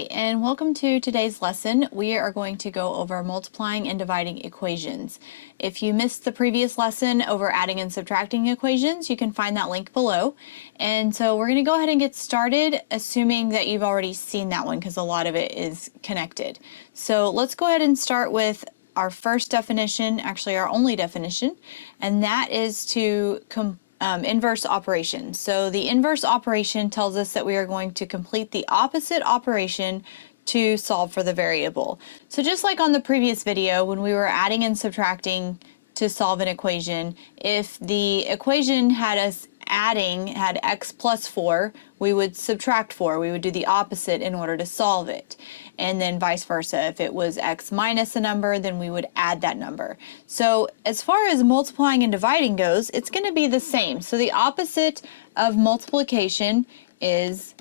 Hi, and welcome to today's lesson. We are going to go over multiplying and dividing equations. If you missed the previous lesson over adding and subtracting equations, you can find that link below. And so we're going to go ahead and get started, assuming that you've already seen that one because a lot of it is connected. So let's go ahead and start with our first definition, actually our only definition, and that is to inverse operation. So the inverse operation tells us that we are going to complete the opposite operation to solve for the variable. So just like on the previous video when we were adding and subtracting to solve an equation, if the equation had us had x plus 4, we would subtract 4. We would do the opposite in order to solve it. And then vice versa. If it was x minus a number, then we would add that number. So as far as multiplying and dividing goes, it's going to be the same. So the opposite of multiplication is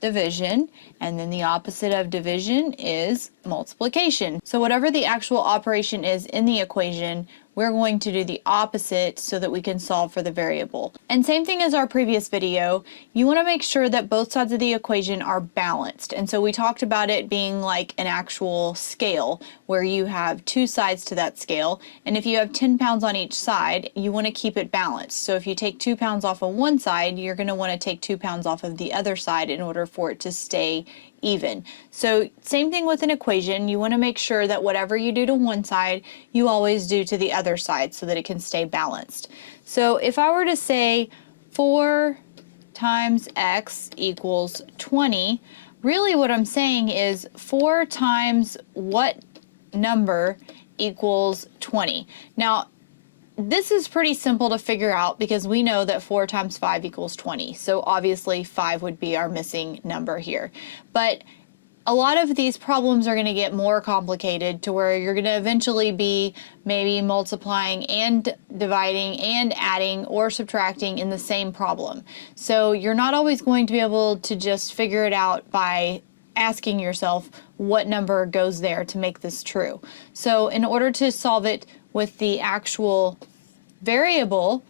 division, and then the opposite of division is multiplication. So whatever the actual operation is in the equation, we're going to do the opposite so that we can solve for the variable. And same thing as our previous video, you want to make sure that both sides of the equation are balanced. And so we talked about it being like an actual scale where you have two sides to that scale. And if you have 10 pounds on each side, you want to keep it balanced. So if you take 2 pounds off of one side, you're going to want to take 2 pounds off of the other side in order for it to stay even. So same thing with an equation. You want to make sure that whatever you do to one side, you always do to the other side so that it can stay balanced. So if I were to say 4 times x equals 20, really what I'm saying is 4 times what number equals 20. Now, this is pretty simple to figure out because we know that 4 times 5 equals 20. So obviously 5 would be our missing number here. But a lot of these problems are going to get more complicated to where you're going to eventually be maybe multiplying and dividing and adding or subtracting in the same problem. So you're not always going to be able to just figure it out by asking yourself what number goes there to make this true. So in order to solve it with the actual variable,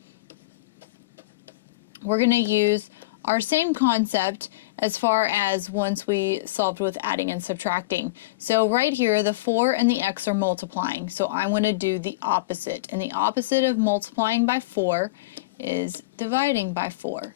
we're going to use our same concept as far as once we solved with adding and subtracting. So right here, the 4 and the x are multiplying. So I want to do the opposite. And the opposite of multiplying by 4 is dividing by 4.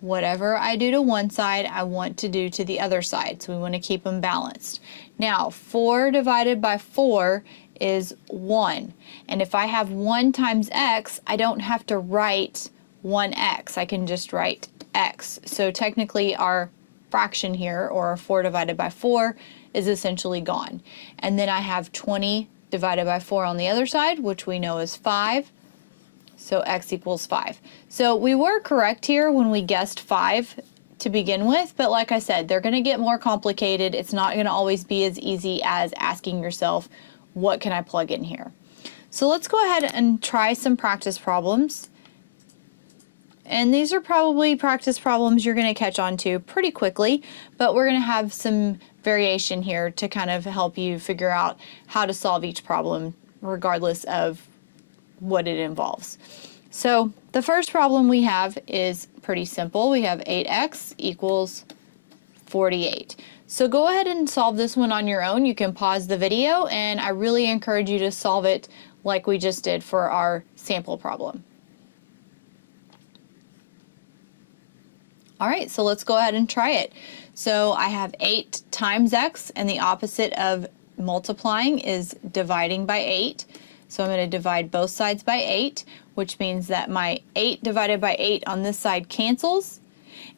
Whatever I do to one side, I want to do to the other side. So we want to keep them balanced. Now, 4 divided by 4 is 1. And if I have 1 times x, I don't have to write 1x. I can just write x. So technically our fraction here, or 4 divided by 4, is essentially gone. And then I have 20 divided by 4 on the other side, which we know is 5. So x equals 5. So we were correct here when we guessed 5 to begin with, but like I said, they're going to get more complicated. It's not going to always be as easy as asking yourself, what can I plug in here? So let's go ahead and try some practice problems. And these are probably practice problems you're going to catch on to pretty quickly, but we're going to have some variation here to kind of help you figure out how to solve each problem regardless of what it involves. So the first problem we have is pretty simple. We have 8x equals 48. So go ahead and solve this one on your own. You can pause the video, and I really encourage you to solve it like we just did for our sample problem. All right, so let's go ahead and try it. So I have 8 times x, and the opposite of multiplying is dividing by 8. So I'm going to divide both sides by 8, which means that my 8 divided by 8 on this side cancels.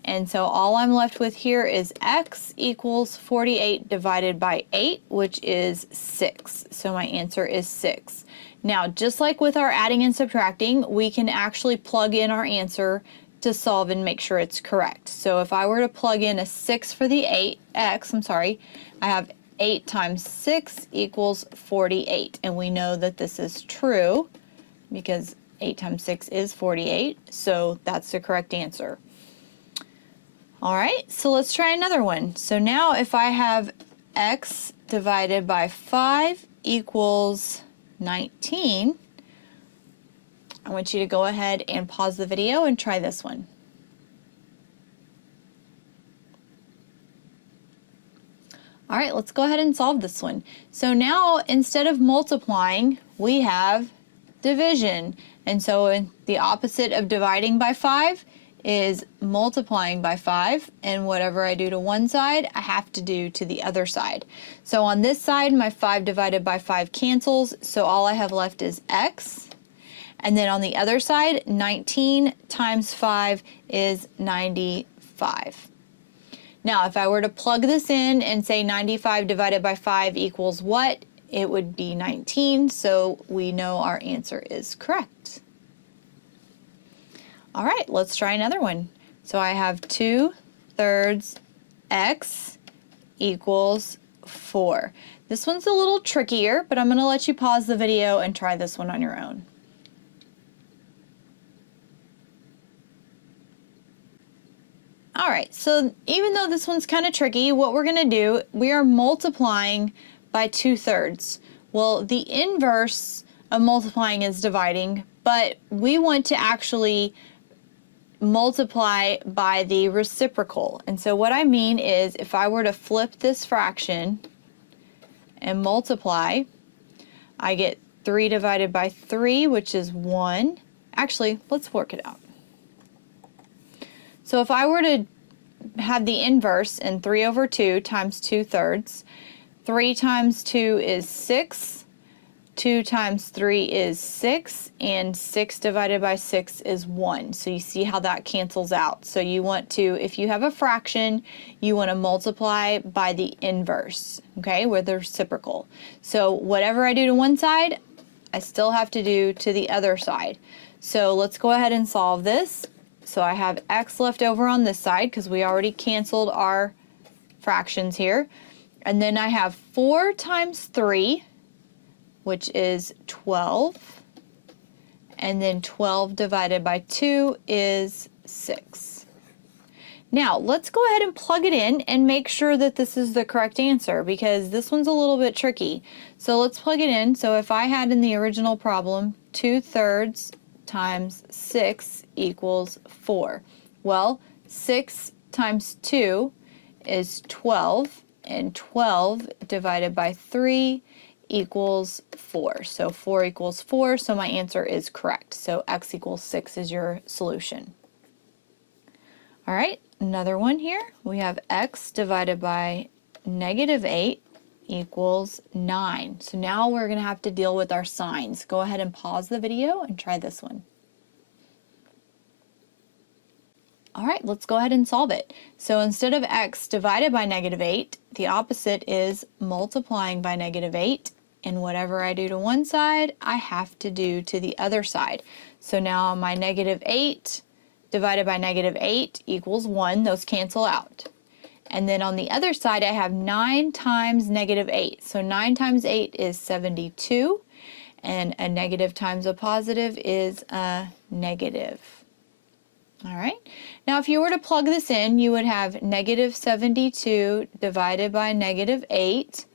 And so all I'm left with here is x equals 48 divided by 8, which is 6. So my answer is 6. Now, just like with our adding and subtracting, we can actually plug in our answer to solve and make sure it's correct. So if I were to plug in a 6 for the 8x, I have 8 times 6 equals 48. And we know that this is true because 8 times 6 is 48. So that's the correct answer. All right, so let's try another one. So now if I have x divided by 5 equals 19, I want you to go ahead and pause the video and try this one. All right, let's go ahead and solve this one. So now instead of multiplying, we have division. And so the opposite of dividing by 5 is multiplying by 5, and whatever I do to one side, I have to do to the other side. So on this side, my 5 divided by 5 cancels, so all I have left is x. And then on the other side, 19 times 5 is 95. Now, if I were to plug this in and say 95 divided by 5 equals what? It would be 19, so we know our answer is correct. All right, let's try another one. So I have 2/3 x equals 4. This one's a little trickier, but I'm going to let you pause the video and try this one on your own. All right, so even though this one's kind of tricky, what we're going to do, we are multiplying by 2/3. Well, the inverse of multiplying is dividing, but we want to actually multiply by the reciprocal. And so what I mean is if I were to flip this fraction and multiply, I get 3 divided by 3, which is 1. Actually, let's work it out. So if I were to have the inverse in 3 over 2 times 2/3, 3 times 2 is 6, 2 times 3 is 6, and 6 divided by 6 is 1. So you see how that cancels out. So you want to, if you have a fraction, you want to multiply by the inverse, okay, with the reciprocal. So whatever I do to one side, I still have to do to the other side. So let's go ahead and solve this. So I have x left over on this side because we already canceled our fractions here. And then I have 4 times 3, which is 12. And then 12 divided by 2 is 6. Now, let's go ahead and plug it in and make sure that this is the correct answer because this one's a little bit tricky. So let's plug it in. So if I had in the original problem 2/3 times 6 equals 4. Well, 6 times 2 is 12, and 12 divided by 3 equals 4. So 4 equals 4, so my answer is correct. So x equals 6 is your solution. All right, another one here. We have x divided by -8 equals 9. So now we're going to have to deal with our signs. Go ahead and pause the video and try this one. All right, let's go ahead and solve it. So instead of x divided by -8, the opposite is multiplying by -8. And whatever I do to one side, I have to do to the other side. So now my -8 divided by -8 equals 1. Those cancel out. And then on the other side, I have 9 times -8. So 9 times 8 is 72. And a negative times a positive is a negative. All right. Now, if you were to plug this in, you would have -72 divided by -8.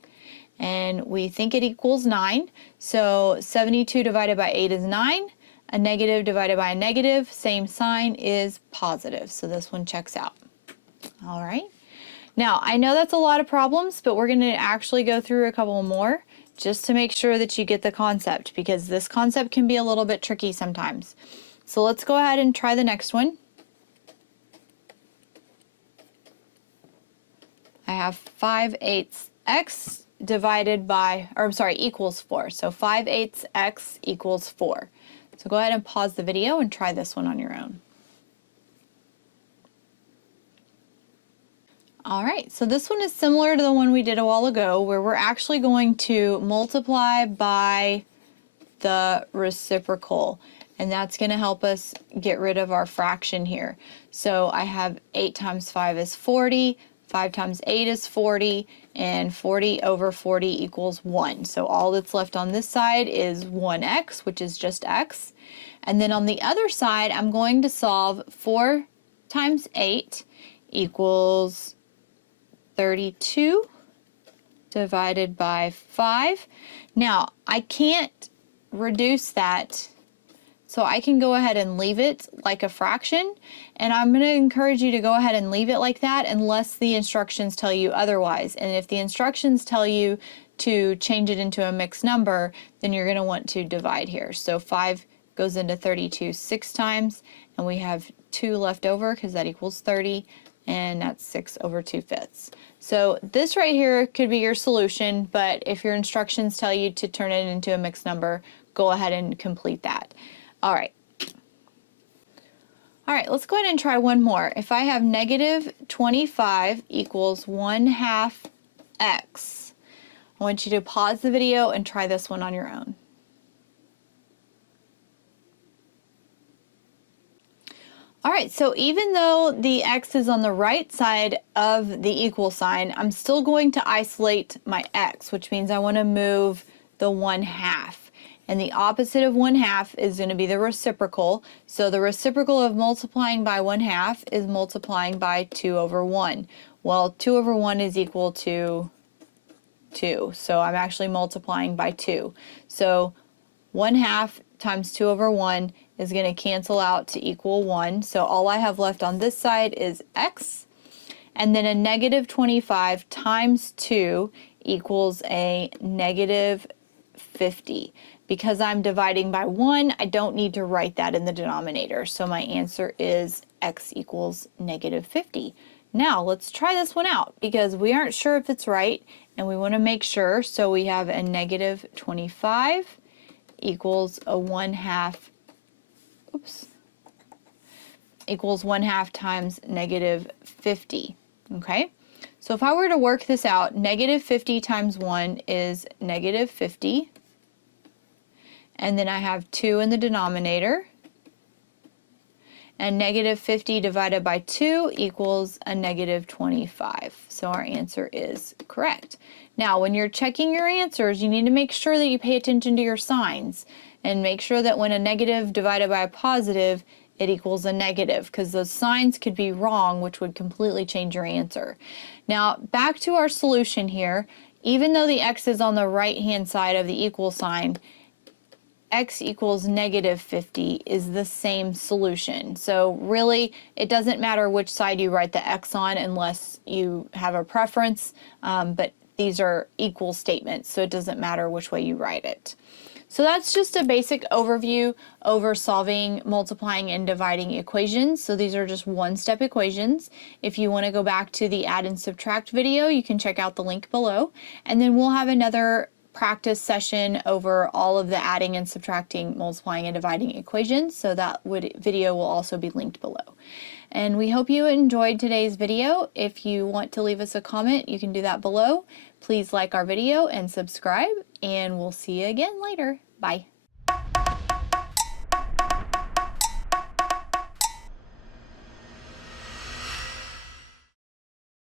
And we think it equals 9. So 72 divided by 8 is 9. A negative divided by a negative, same sign, is positive. So this one checks out. All right. Now, I know that's a lot of problems, but we're going to actually go through a couple more just to make sure that you get the concept, because this concept can be a little bit tricky sometimes. So let's go ahead and try the next one. I have 5/8 x divided by, or I'm sorry, equals 4. So 5/8 x equals 4. So go ahead and pause the video and try this one on your own. All right, so this one is similar to the one we did a while ago, where we're actually going to multiply by the reciprocal, and that's going to help us get rid of our fraction here. So I have 8 times 5 is 40, 5 times 8 is 40, and 40 over 40 equals 1. So all that's left on this side is 1x, which is just x. And then on the other side, I'm going to solve 4 times 8 equals 32 divided by 5. Now, I can't reduce that So I can go ahead and leave it like a fraction, and I'm going to encourage you to go ahead and leave it like that unless the instructions tell you otherwise. And if the instructions tell you to change it into a mixed number, then you're going to want to divide here. So 5 goes into 32 6 times, and we have 2 left over because that equals 30, and that's 6 over 2/5. So this right here could be your solution, but if your instructions tell you to turn it into a mixed number, go ahead and complete that. All right, let's go ahead and try one more. If I have negative 25 equals 1/2 x, I want you to pause the video and try this one on your own. All right, so even though the x is on the right side of the equal sign, I'm still going to isolate my x, which means I want to move the 1/2. And the opposite of 1/2 is going to be the reciprocal. So the reciprocal of multiplying by 1/2 is multiplying by 2 over 1. Well, 2 over 1 is equal to 2. So I'm actually multiplying by 2. So 1/2 times 2 over 1 is going to cancel out to equal 1. So all I have left on this side is x. And then a negative 25 times 2 equals a negative 50. Because I'm dividing by 1, I don't need to write that in the denominator. So my answer is x equals negative 50. Now let's try this one out because we aren't sure if it's right and we want to make sure. So we have a negative 25 equals a 1/2, equals 1/2 times negative 50. Okay, so if I were to work this out, negative 50 times 1 is negative 50. And then I have 2 in the denominator. And negative 50 divided by 2 equals a negative 25. So our answer is correct. Now, when you're checking your answers, you need to make sure that you pay attention to your signs and make sure that when a negative divided by a positive, it equals a negative, because those signs could be wrong, which would completely change your answer. Now, back to our solution here. Even though the x is on the right-hand side of the equal sign, x equals negative 50 is the same solution. So really, it doesn't matter which side you write the x on unless you have a preference, but these are equal statements, so it doesn't matter which way you write it. So that's just a basic overview over solving multiplying and dividing equations. So these are just one-step equations. If you want to go back to the add and subtract video, you can check out the link below, and then we'll have another practice session over all of the adding and subtracting, multiplying and dividing equations, so that video will also be linked below. And we hope you enjoyed today's video. If you want to leave us a comment, you can do that below. Please like our video and subscribe, and we'll see you again later. Bye.